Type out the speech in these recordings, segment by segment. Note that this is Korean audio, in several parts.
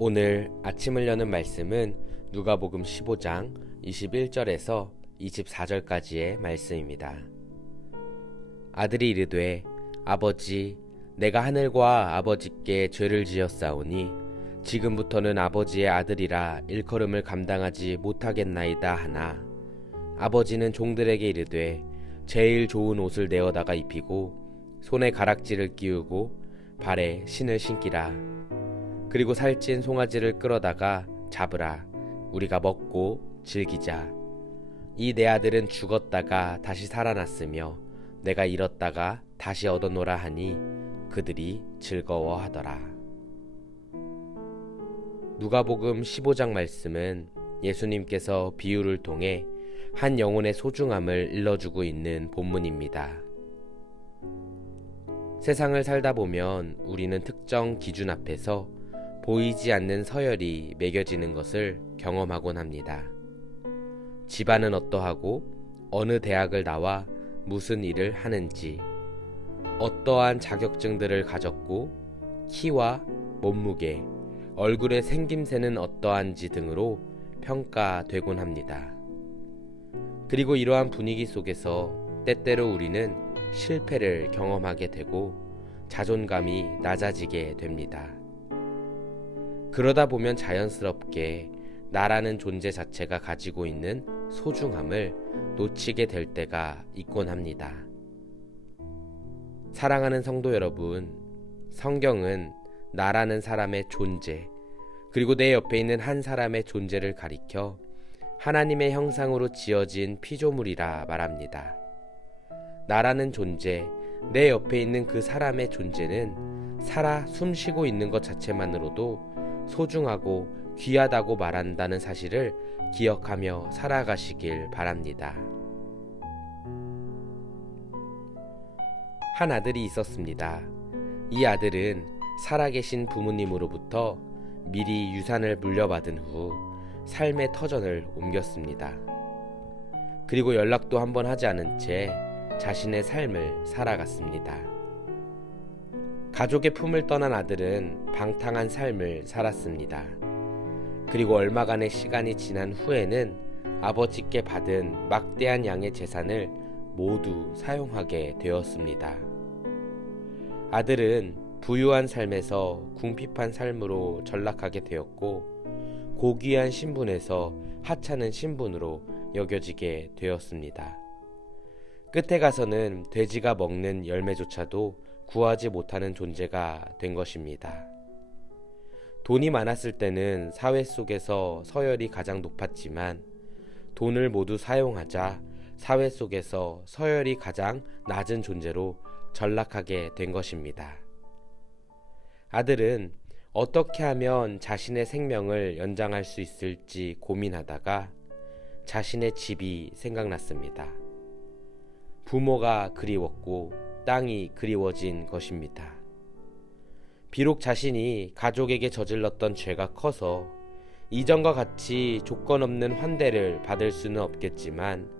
오늘 아침을 여는 말씀은 누가복음 15장 21절에서 24절까지의 말씀입니다. 아들이 이르되 아버지 내가 하늘과 아버지께 죄를 지었사오니 지금부터는 아버지의 아들이라 일컬음을 감당하지 못하겠나이다 하나 아버지는 종들에게 이르되 제일 좋은 옷을 내어다가 입히고 손에 가락지를 끼우고 발에 신을 신기라. 그리고 살찐 송아지를 끌어다가 잡으라. 우리가 먹고 즐기자. 이 내 아들은 죽었다가 다시 살아났으며 내가 잃었다가 다시 얻어노라 하니 그들이 즐거워하더라. 누가복음 15장 말씀은 예수님께서 비유를 통해 한 영혼의 소중함을 일러주고 있는 본문입니다. 세상을 살다 보면 우리는 특정 기준 앞에서 보이지 않는 서열이 매겨지는 것을 경험하곤 합니다. 집안은 어떠하고 어느 대학을 나와 무슨 일을 하는지, 어떠한 자격증들을 가졌고 키와 몸무게, 얼굴의 생김새는 어떠한지 등으로 평가되곤 합니다. 그리고 이러한 분위기 속에서 때때로 우리는 실패를 경험하게 되고 자존감이 낮아지게 됩니다. 그러다 보면 자연스럽게 나라는 존재 자체가 가지고 있는 소중함을 놓치게 될 때가 있곤 합니다. 사랑하는 성도 여러분, 성경은 나라는 사람의 존재, 그리고 내 옆에 있는 한 사람의 존재를 가리켜 하나님의 형상으로 지어진 피조물이라 말합니다. 나라는 존재, 내 옆에 있는 그 사람의 존재는 살아 숨쉬고 있는 것 자체만으로도 소중하고 귀하다고 말한다는 사실을 기억하며 살아가시길 바랍니다. 한 아들이 있었습니다. 이 아들은 살아계신 부모님으로부터 미리 유산을 물려받은 후 삶의 터전을 옮겼습니다. 그리고 연락도 한번 하지 않은 채 자신의 삶을 살아갔습니다. 가족의 품을 떠난 아들은 방탕한 삶을 살았습니다. 그리고 얼마간의 시간이 지난 후에는 아버지께 받은 막대한 양의 재산을 모두 사용하게 되었습니다. 아들은 부유한 삶에서 궁핍한 삶으로 전락하게 되었고 고귀한 신분에서 하찮은 신분으로 여겨지게 되었습니다. 끝에 가서는 돼지가 먹는 열매조차도 구하지 못하는 존재가 된 것입니다. 돈이 많았을 때는 사회 속에서 서열이 가장 높았지만 돈을 모두 사용하자 사회 속에서 서열이 가장 낮은 존재로 전락하게 된 것입니다. 아들은 어떻게 하면 자신의 생명을 연장할 수 있을지 고민하다가 자신의 집이 생각났습니다. 부모가 그리웠고 땅이 그리워진 것입니다. 비록 자신이 가족에게 저질렀던 죄가 커서 이전과 같이 조건 없는 환대를 받을 수는 없겠지만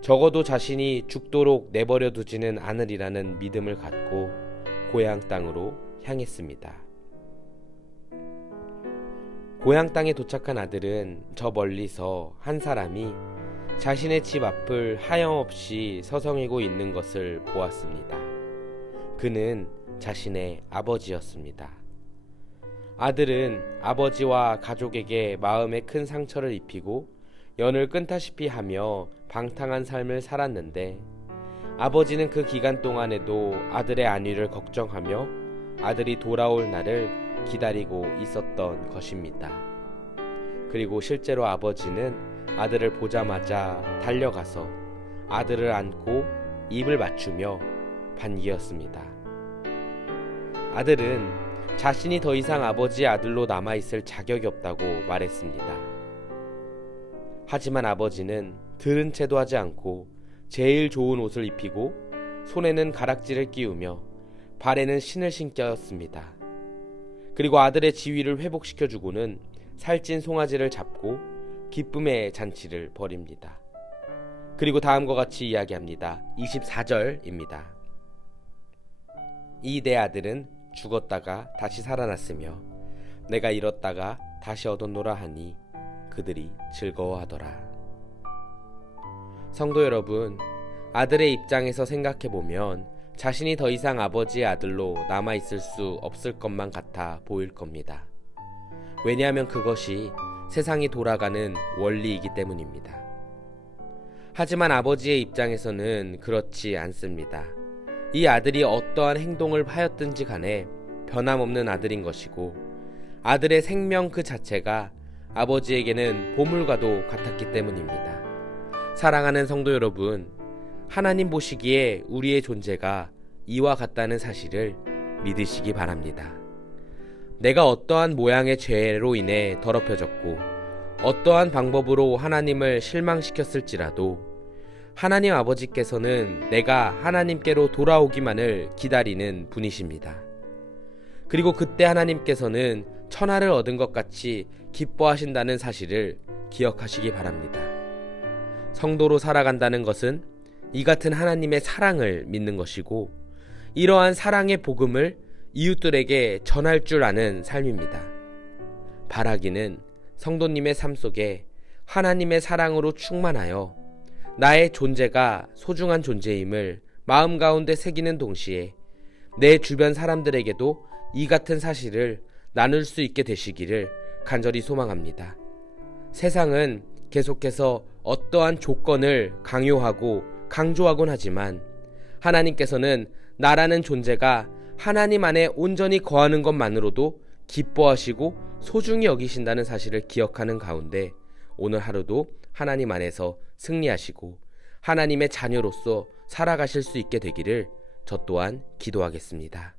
적어도 자신이 죽도록 내버려 두지는 않으리라는 믿음을 갖고 고향 땅으로 향했습니다. 고향 땅에 도착한 아들은 저 멀리서 한 사람이 자신의 집 앞을 하염없이 서성이고 있는 것을 보았습니다. 그는 자신의 아버지였습니다. 아들은 아버지와 가족에게 마음에 큰 상처를 입히고 연을 끊다시피 하며 방탕한 삶을 살았는데 아버지는 그 기간 동안에도 아들의 안위를 걱정하며 아들이 돌아올 날을 기다리고 있었던 것입니다. 그리고 실제로 아버지는 아들을 보자마자 달려가서 아들을 안고 입을 맞추며 반기었습니다. 아들은 자신이 더 이상 아버지의 아들로 남아있을 자격이 없다고 말했습니다. 하지만 아버지는 들은 채도 하지 않고 제일 좋은 옷을 입히고 손에는 가락지를 끼우며 발에는 신을 신겼습니다. 그리고 아들의 지위를 회복시켜주고는 살찐 송아지를 잡고 기쁨의 잔치를 벌입니다. 그리고 다음과 같이 이야기합니다. 24절입니다. 이 내 아들은 죽었다가 다시 살아났으며 내가 잃었다가 다시 얻었노라 하니 그들이 즐거워하더라. 성도 여러분, 아들의 입장에서 생각해보면 자신이 더 이상 아버지의 아들로 남아있을 수 없을 것만 같아 보일 겁니다. 왜냐하면 그것이 세상이 돌아가는 원리이기 때문입니다. 하지만 아버지의 입장에서는 그렇지 않습니다. 이 아들이 어떠한 행동을 하였든지 간에 변함없는 아들인 것이고, 아들의 생명 그 자체가 아버지에게는 보물과도 같았기 때문입니다. 사랑하는 성도 여러분, 하나님 보시기에 우리의 존재가 이와 같다는 사실을 믿으시기 바랍니다. 내가 어떠한 모양의 죄로 인해 더럽혀졌고 어떠한 방법으로 하나님을 실망시켰을지라도 하나님 아버지께서는 내가 하나님께로 돌아오기만을 기다리는 분이십니다. 그리고 그때 하나님께서는 천하를 얻은 것 같이 기뻐하신다는 사실을 기억하시기 바랍니다. 성도로 살아간다는 것은 이 같은 하나님의 사랑을 믿는 것이고, 이러한 사랑의 복음을 이웃들에게 전할 줄 아는 삶입니다. 바라기는 성도님의 삶 속에 하나님의 사랑으로 충만하여 나의 존재가 소중한 존재임을 마음 가운데 새기는 동시에 내 주변 사람들에게도 이 같은 사실을 나눌 수 있게 되시기를 간절히 소망합니다. 세상은 계속해서 어떠한 조건을 강요하고 강조하곤 하지만 하나님께서는 나라는 존재가 하나님 안에 온전히 거하는 것만으로도 기뻐하시고 소중히 여기신다는 사실을 기억하는 가운데 오늘 하루도 하나님 안에서 승리하시고 하나님의 자녀로서 살아가실 수 있게 되기를 저 또한 기도하겠습니다.